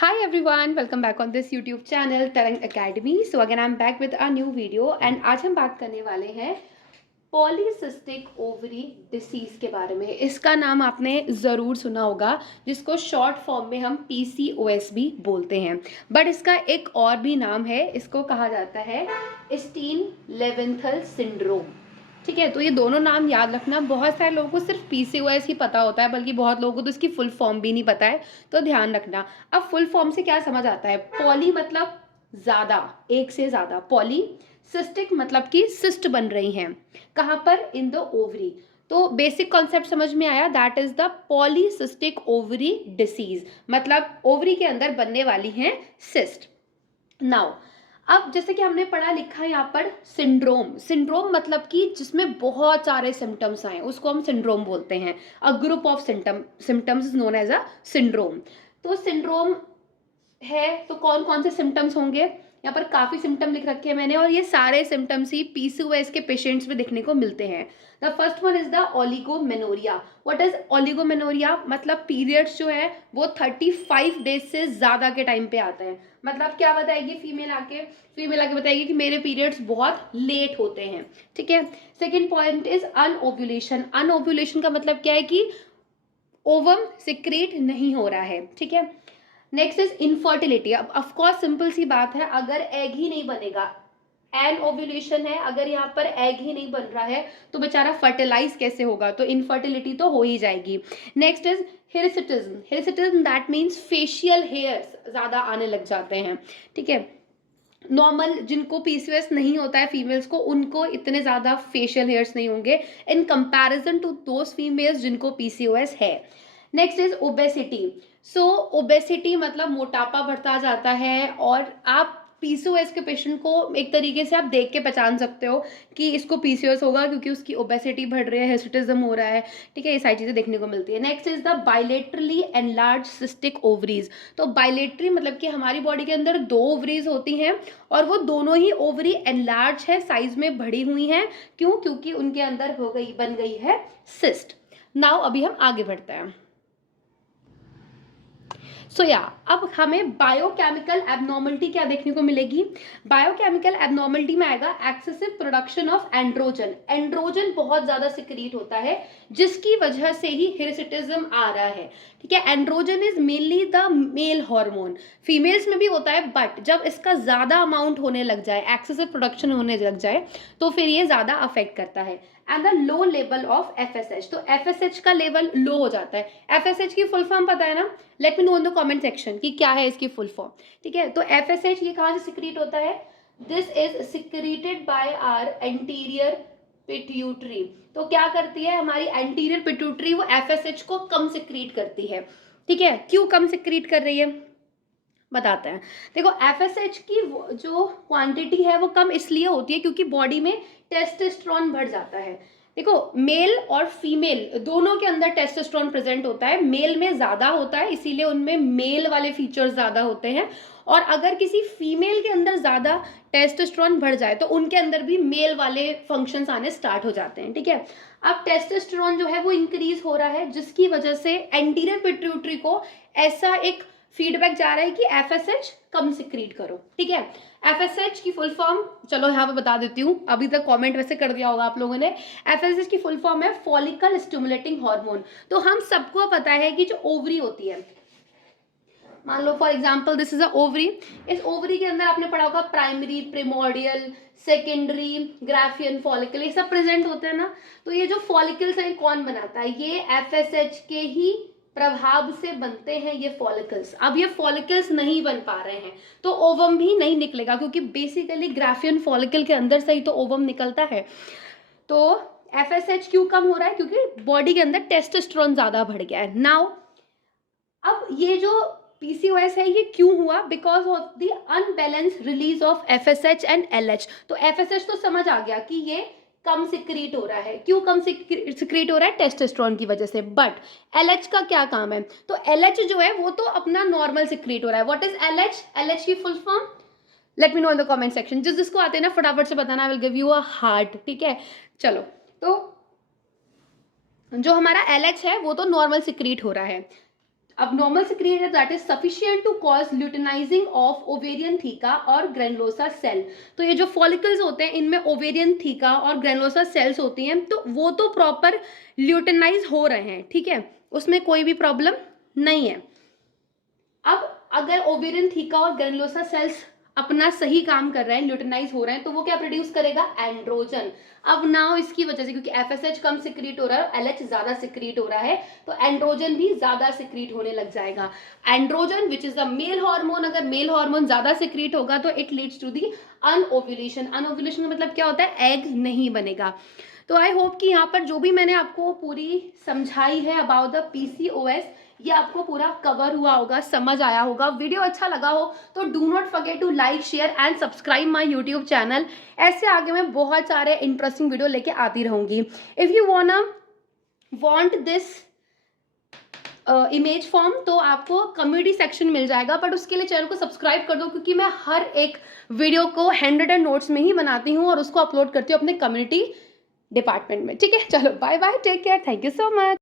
Hi everyone, welcome back on this YouTube channel Tarang Academy. So again I'm back with a new video and आज हम बात करने वाले हैं polycystic ovary disease के बारे में। इसका नाम आपने ज़रूर सुना होगा, जिसको शॉर्ट फॉर्म में हम PCOS भी बोलते हैं। बट इसका एक और भी नाम है, इसको कहा जाता है स्टीन लेवेंथल सिंड्रोम। ठीक है, तो ये दोनों नाम याद रखना। बहुत सारे लोगों को सिर्फ PCOS ही पता होता है, बल्कि बहुत लोगों को तो इसकी फुल फॉर्म भी नहीं पता है, तो ध्यान रखना। अब फुल फॉर्म से क्या समझ आता है? पॉली मतलब ज़्यादा, एक से ज़्यादा। पॉली सिस्टिक मतलब कि सिस्ट बन रही हैं। कहाँ पर? In the ovary. तो बेसिक कॉन्सेप्ट समझ में आया, that is the polycystic ovary disease, मतलब ओवरी के अंदर बनने वाली हैं सिस्ट। नाउ अब जैसे कि हमने पढ़ा लिखा है यहाँ पर सिंड्रोम। सिंड्रोम मतलब कि जिसमें बहुत सारे सिम्टम्स आए, उसको हम सिंड्रोम बोलते हैं। A group of symptoms is known as a syndrome. तो सिंड्रोम है तो कौन कौन से सिम्टम्स होंगे? यहाँ पर काफी सिम्टम लिख रखे हैं मैंने, और ये सारे सिम्टम्स ही PCOS के पेशेंट्स में देखने को मिलते हैं। The first one is the oligomenorrhoea. What is oligomenorrhoea? मतलब पीरियड्स जो है वो 35 डेज से ज्यादा के टाइम पे आते हैं। मतलब क्या बताएगी फीमेल आके? फीमेल आके बताएगी कि मेरे पीरियड्स बहुत लेट होते हैं। ठीक है। Second point is anovulation. Anovulation का मतलब क्या है कि ओवम सिक्रेट नहीं हो रहा है। ठीक है। Next is infertility. अब ऑफकोर्स सिंपल सी बात है, अगर एग ही नहीं बनेगा, एन ओव्यूलेशन है, अगर यहाँ पर एग ही नहीं बन रहा है तो बेचारा फर्टिलाइज कैसे होगा? तो इनफर्टिलिटी तो हो ही जाएगी। Next is hirsutism. Hirsutism that means facial hairs ज्यादा आने लग जाते हैं। ठीक है। नॉर्मल जिनको PCOS नहीं होता है फीमेल्स को, उनको इतने ज्यादा फेशियल हेयर्स नहीं होंगे in comparison to those females जिनको PCOS है। Next is obesity. So obesity मतलब मोटापा बढ़ता जाता है, और आप PCOS के पेशेंट को एक तरीके से आप देख के पहचान सकते हो कि इसको PCOS होगा, क्योंकि उसकी ओबेसिटी बढ़ रही है, हिस्टिज्म हो रहा है। ठीक है, ये सारी चीजें देखने को मिलती है। Next is the bilaterally enlarge cystic ovaries. तो बायलेटरी मतलब कि हमारी बॉडी के अंदर दो ओवरीज होती हैं, और वो दोनों ही ओवरी एनलार्ज है, साइज में बढ़ी हुई हैं। क्यों? क्योंकि उनके अंदर बन गई है सिस्ट। नाउ अभी हम आगे बढ़ते हैं। अब हमें बायोकेमिकल एबनॉर्मलिटी क्या देखने को मिलेगी? बायोकेमिकल एबनॉर्मलिटी में आएगा excessive production of androgen. Androgen बहुत ज्यादा सिक्रीट होता है, जिसकी वजह से ही हिरसिटिज्म आ रहा है। ठीक है। Androgen is mainly the male hormone. Females में भी होता है, बट जब इसका ज्यादा अमाउंट होने लग जाए, एक्सेसिव प्रोडक्शन होने लग जाए, तो फिर ये ज्यादा अफेक्ट करता है। And the low level of FSH। तो FSH का लेवल लो हो जाता है। FSH की फुल फॉर्म पता है ना? Let me know in the comment section कि क्या है इसकी फुल फॉर्म। ठीक है। तो FSH ये कहाँ से सिक्रीट होता है? This is secreted by our anterior pituitary. तो क्या करती है हमारी एंटीरियर पिट्यूटरी? वो FSH को कम सिक्रीट करती है। ठीक है। क्यों कम सिक्रीट कर रही है बताते हैं। देखो, FSH की जो क्वांटिटी है वो कम इसलिए होती है क्योंकि बॉडी में टेस्टोस्टेरोन बढ़ जाता है। देखो, मेल और फीमेल दोनों के अंदर टेस्टोस्टेरोन प्रेजेंट होता है। मेल में ज्यादा होता है, इसीलिए उनमें मेल वाले फीचर्स ज्यादा होते हैं। और अगर किसी फीमेल के अंदर ज्यादा टेस्टोस्टेरोन बढ़ जाए तो उनके अंदर भी मेल वाले फंक्शंस आने स्टार्ट हो जाते हैं। ठीक है। अब टेस्टोस्टेरोन जो है वो इंक्रीज हो रहा है, जिसकी वजह से एंटीरियर पिट्यूटरी को ऐसा एक फीडबैक जा रहा है कि FSH कम सिक्रीट करो। ठीक है। FSH की फुल फॉर्म चलो यहाँ पे बता देती हूँ, अभी तक कमेंट वैसे कर दिया होगा आप लोगों ने। FSH की फुल फॉर्म है फॉलिकल स्टिमुलेटिंग हार्मोन। तो हम सबको पता है कि जो ओवरी होती है, मान लो for example this is a ovary. इस ओवरी के अंदर आपने पढ़ा होगा primary, primordial, secondary, Graafian follicle, ये सब प्रेजेंट होते हैं ना। तो ये जो फॉलिकल्स है कौन बनाता है? ये FSH के ही प्रभाव से बनते हैं ये फॉलिकल्स। अब ये फॉलिकल्स नहीं बन पा रहे हैं तो ओवम भी नहीं निकलेगा, क्योंकि बेसिकली ग्राफियन फॉलिकल के अंदर से ही तो ओवम निकलता है। तो FSH क्यों कम हो रहा है? क्योंकि बॉडी के अंदर टेस्टोस्टेरोन ज्यादा बढ़ गया है। नाउ अब ये जो PCOS है ये क्यों हुआ? Because of the unbalance release of FSH and LH। तो FSH तो समझ आ गया कि ये कम सिक्रीट हो रहा है। क्यों कम सिक्रीट हो रहा है? टेस्टोस्टेरोन की वजह से। बट LH का क्या काम है? तो LH जो है वो तो अपना नॉर्मल सिक्रीट हो रहा है। What is LH? LH की full form let me know in the comment section. जिसको आते हैं ना फटाफट से बताना, I will give you a heart. ठीक है। चलो, तो जो हमारा LH है वो तो नॉर्मल सिक्रीट हो रहा है। अब नॉर्मल सिक्रीट है that is sufficient to cause luteinizing of ovarian theca और ग्रेनुलोसा सेल। तो ये जो फॉलिकल्स होते हैं इनमें ओवेरियन थीका और ग्रेनुलोसा सेल्स होती हैं, तो वो तो प्रॉपर ल्यूटिनाइज हो रहे हैं, ठीक है, उसमें कोई भी प्रॉब्लम नहीं है। अब अगर ओवेरियन थीका और ग्रेनुलोसा सेल्स अपना सही काम कर रहे हैं, ल्यूटिनाइज हो रहे हैं, तो वो क्या प्रोड्यूस करेगा, एंड्रोजन। अब नाउ इसकी वजह से क्योंकि एफएसएच कम सिक्रीट हो रहा है और एलएच ज्यादा सिक्रीट हो रहा है, तो एंड्रोजन भी ज्यादा सिक्रीट होने लग जाएगा। Androgen which is the male hormone, अगर मेल हार्मोन ज्यादा सिक्रीट होगा तो it leads to the अनओव्यूलेशन। Anovulation का मतलब क्या होता है, एग नहीं बनेगा। तो आई होप कि यहाँ पर जो भी मैंने आपको पूरी समझाई है अबाउट द पीसीओएस, ये आपको पूरा कवर हुआ होगा, समझ आया होगा। वीडियो अच्छा लगा हो तो do not forget to like, share and subscribe my YouTube channel. ऐसे आगे मैं बहुत सारे इंटरेस्टिंग वीडियो लेके आती रहूंगी। If you want this image form तो आपको कम्युनिटी सेक्शन मिल जाएगा, बट उसके लिए चैनल को सब्सक्राइब कर दो, क्योंकि मैं हर एक वीडियो को हैंड रिटन नोट्स में ही बनाती हूँ और उसको अपलोड करती हूँ अपने कम्युनिटी डिपार्टमेंट में। ठीक है, चलो bye bye, take care, thank you so much.